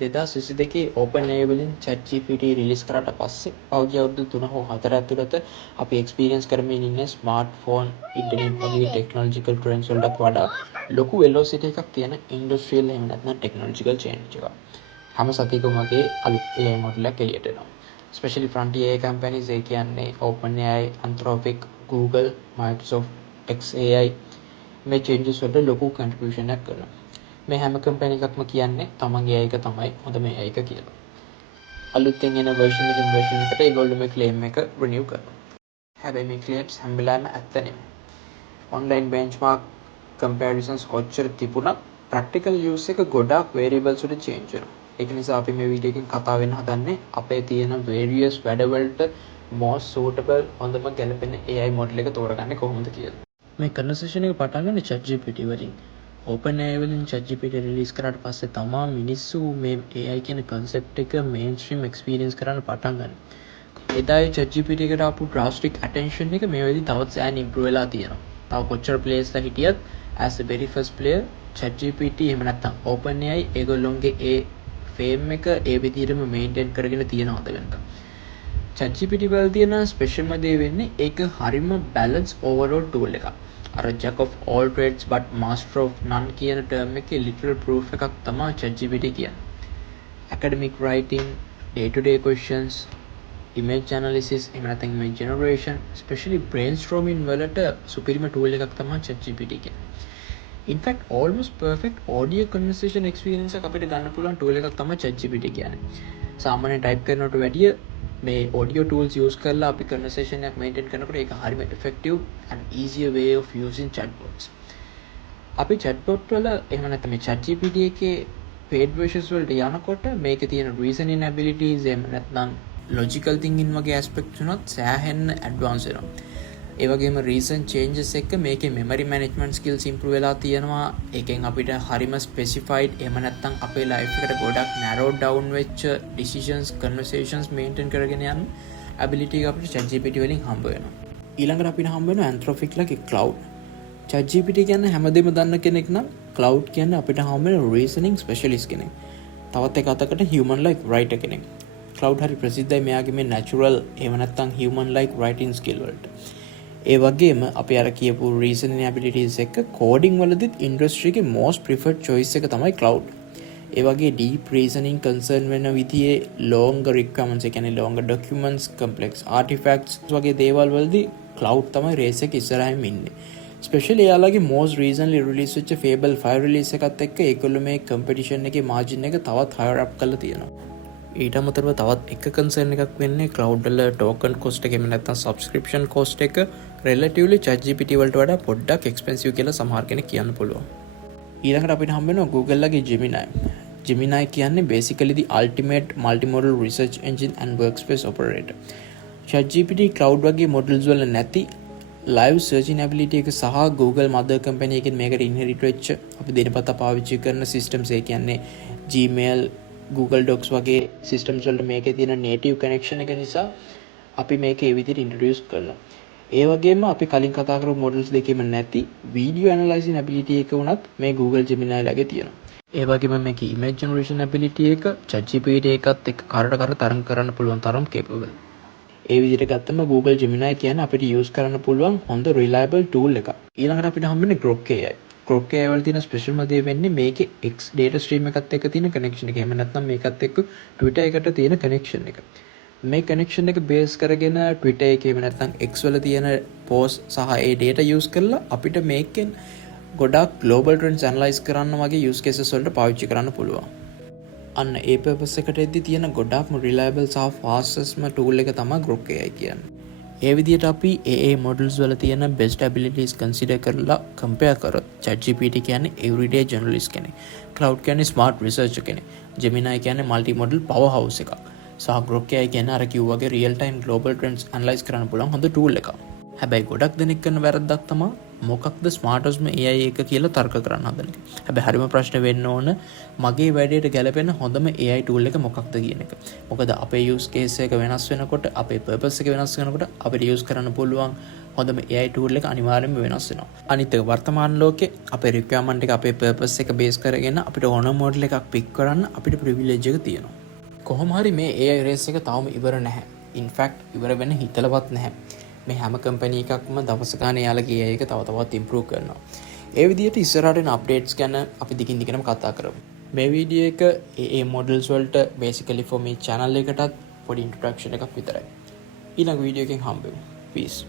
2022 OpenAI වලින් ChatGPT release කරාට පස්සේ පෞද්ගලික අවුරුදු 3 හෝ 4 ඇතුළත අපි එක්ස්පීරියන්ස් කරමින් ඉන්නේ ස්මාර්ට්ෆෝන් ඉන්ටර්නෙට් වගේ ටෙක්නොලොජිකල් ට්‍රෙන්ඩ්ස් වලට වඩා ලොකු වෙලොසිටි එකක් තියෙන ඉන්ඩස්ට්‍රියල් එහෙම නැත්නම් ටෙක්නොලොජිකල් චේන්ජ් එකක්. හැම සතියකම වගේ අලුත් AI මොඩල් එකක් එළියට එනවා. ස්පෙෂලි frontier AI companies ඒ කියන්නේ OpenAI, Anthropic, Google, Microsoft, XAI මේ changes වලට ලොකු contribution එකක් කරනවා. මේ හැම කම්පැනි එකක්ම කියන්නේ තමන්ගේ AI එක තමයි හොඳම AI එක කියලා. අලුතෙන් එන version එකට ඒගොල්ලෝ මේ claim එක renew කරනවා. හැබැයි මේ claims හැම වෙලාවෙම ඇත්ත නෙමෙයි. online benchmark comparisons කොච්චර තිබුණත් practical use එක ගොඩාක් variables වලට change වෙනවා. ඒක නිසා අපි මේ වීඩියෝ එකෙන් කතා වෙන්න හදන්නේ අපේ තියෙන various වැඩවලට most suitable හොඳම ගැලපෙන AI model එක තෝරගන්නේ කොහොමද කියලා. මේ conversation එක පටන් ගන්නේ ChatGPT වලින්. OpenAI වලින් ChatGPT රිලීස් කරාට පස්සේ තමා මිනිස්සු මේ AI කියන concept එක mainstream experience කරන්න පටන් ගන්න. එදායි ChatGPT එකට ආපු drastic attention එක මේ වෙලෙදි තවත් සෑහෙන improve වෙලා තියෙනවා. තව කොච්චර players ලා හිටියත් as the very first player ChatGPT එහෙම නැත්නම් OpenAI ඒගොල්ලොන්ගේ ඒ fame එක ඒ විදිහටම maintain කරගෙන තියෙනවද වෙනකම්. ChatGPT වල තියෙන ස්පෙෂල්ම දේ වෙන්නේ ඒක හරිම balance overall tool එකක්. අර jack of all trades but master of none කියන term එකේ literal proof එකක් තමයි ChatGPT කියන්නේ. academic writing, day to day questions, image analysis, එහෙම නැත්නම් image generation, especially brainstorming වලට superior tool එකක් තමයි ChatGPT කියන්නේ. in fact almost perfect audio conversation experience එක අපිට ගන්න පුළුවන් tool එකක් තමයි ChatGPT කියන්නේ. සාමාන්‍යයෙන් type කරනවට වැඩිය මේ audio tools use කරලා අපි conversation එකක් maintain කරනකොට ඒක හරිම effective and easier way of using chatbots. අපි chatbot වල එහෙම නැත්නම් මේ ChatGPT එකේ paid versions වලට යනකොට මේකේ තියෙන reasoning abilities එහෙම නැත්නම් logical thinking වගේ aspects උනත් සෑහෙන්න advance වෙනවා. ඒ වගේම recent changes එක්ක මේකේ memory management skills improve වෙලා තියෙනවා. ඒකෙන් අපිට හරිම specified එහෙම නැත්නම් අපේ life එකට ගොඩක් narrow down වෙච්ච decisions conversations maintain කරගෙන යන ability එක අපිට ChatGPT වලින් හම්බ වෙනවා. ඊළඟට අපිට හම්බ වෙනවා Anthropic ලගේ cloud. ChatGPT කියන්නේ හැමදේම දන්න කෙනෙක් නම් cloud කියන්නේ අපිට හම්බ වෙන reasoning specialist කෙනෙක්. තවත් එක අතකට human like writer කෙනෙක්. cloud හරි ප්‍රසිද්ධයි මෙයාගේ මේ natural එහෙම නැත්නම් human like writing skill වලට. ඒ වගේම අපි අර කියපු reasoning abilities එක coding වලදීත් industry එකේ most preferred choice එක තමයි cloud. ඒ වගේ deep reasoning concern වෙන විදිහේ longer requirements ඒ කියන්නේ longer documents, complex artifacts වගේ දේවල් වලදී cloud තමයි race එක ඉස්සරහින් ඉන්නේ. especially එයාලගේ most recently release වෙච්ච Fable 5 release එකත් එක්ක ඒගොල්ලෝ මේ competition එකේ margin එක තවත් higher up කරලා තියෙනවා. ඊට අමතරව තවත් එක කන්සර්න් එකක් වෙන්නේ cloud වල token cost එක එහෙම නැත්නම් subscription cost එක relatively ChatGPT වලට වඩා පොඩ්ඩක් expensive කියලා සමහර කෙනෙක් කියන්න පුළුවන්. ඊළඟට අපිට හම්බ වෙනවා Google ලගේ Gemini. Gemini කියන්නේ basically the ultimate multimodal research engine and workspace operator. ChatGPT cloud වගේ models වල නැති live searching ability එක සහ Google mother company එකෙන් මේකට inherit වෙච්ච අපි දිනපතා පාවිච්චි කරන systems ඒ කියන්නේ Gmail, Google Docs වගේ systems වලට මේකේ තියෙන native connection එක නිසා අපි මේක ඒ විදිහට introduce කරනවා. ඒ වගේම අපි කලින් කතා කරපු models දෙකේම නැති video analyzing ability එක උනත් මේ Google Gemini ළගේ තියෙනවා. ඒ වගේම මේකේ image generation ability එක ChatGPT එකත් එක්ක කරට කර තරඟ කරන්න පුළුවන් තරම් capable. ඒ විදිහට ගත්තම Google Gemini කියන්නේ අපිට use කරන්න පුළුවන් හොඳ reliable tool එකක්. ඊළඟට අපිට හම්බෙන්නේ Grok AI. Grok AI වල තියෙන ස්පෙෂල්ම දේ වෙන්නේ මේකේ X data stream එකත් එක්ක තියෙන connection එක. එහෙම නැත්නම් මේකත් එක්ක Twitter එකට තියෙන connection එක. මේ connection එක base කරගෙන Twitter එකේ එහෙම නැත්නම් X වල තියෙන post සහ ඒ data use කරලා අපිට මේකෙන් ගොඩක් global trends analyze කරන්න වගේ use cases වලට පාවිච්චි කරන්න පුළුවන්. අන්න ඒ purpose එකට එද්දි තියෙන ගොඩක්ම reliable සහ fastestම tool එක තමයි Grok AI කියන්නේ. ඒ විදිහට අපි AI models වල තියෙන best abilities consider කරලා compare කරොත් ChatGPT කියන්නේ everyday journalist කෙනෙක්. Cloud කියන්නේ smart researcher කෙනෙක්. Gemini කියන්නේ multi-modal powerhouse එකක්. සහ Grok AI කියන්නේ අර කිව්වාගේ real time global trends analyze කරන්න පුළුවන් හොඳ tool එකක්. හැබැයි ගොඩක් දෙනෙක් කරන වැරද්දක් තමයි මොකක්ද smartest AI එක කියලා තර්ක කරන්න හදන එක. හැබැයි හරිම ප්‍රශ්න වෙන්න ඕන මගේ වැඩේට ගැලපෙන හොඳම AI tool එක මොකක්ද කියන එක. මොකද අපේ use case එක වෙනස් වෙනකොට අපේ purpose එක වෙනස් වෙනකොට අපිට use කරන්න පුළුවන් හොඳම AI tool එක අනිවාර්යෙන්ම වෙනස් වෙනවා. අනිත් එක වර්තමාන ලෝකේ අපේ requirement එක අපේ purpose එක base කරගෙන අපිට ඕන model එකක් pick කරන්න අපිට privilege එක තියෙනවා. කොහොම හරි මේ AI race එක තාම ඉවර නැහැ. in fact ඉවර වෙන්න හිතලවත් නැහැ. මේ හැම කම්පැනි එකක්ම දවස ගානේ යාලගේ AI එක තව තවත් improve කරනවා. ඒ විදිහට ඉස්සරහට එන updates ගැන අපි දිගින් දිගටම කතා කරමු. මේ වීඩියෝ එක AI models වලට basically for මේ channel එකටත් පොඩි introduction එකක් විතරයි. ඊළඟ වීඩියෝ එකෙන් හම්බෙමු. peace.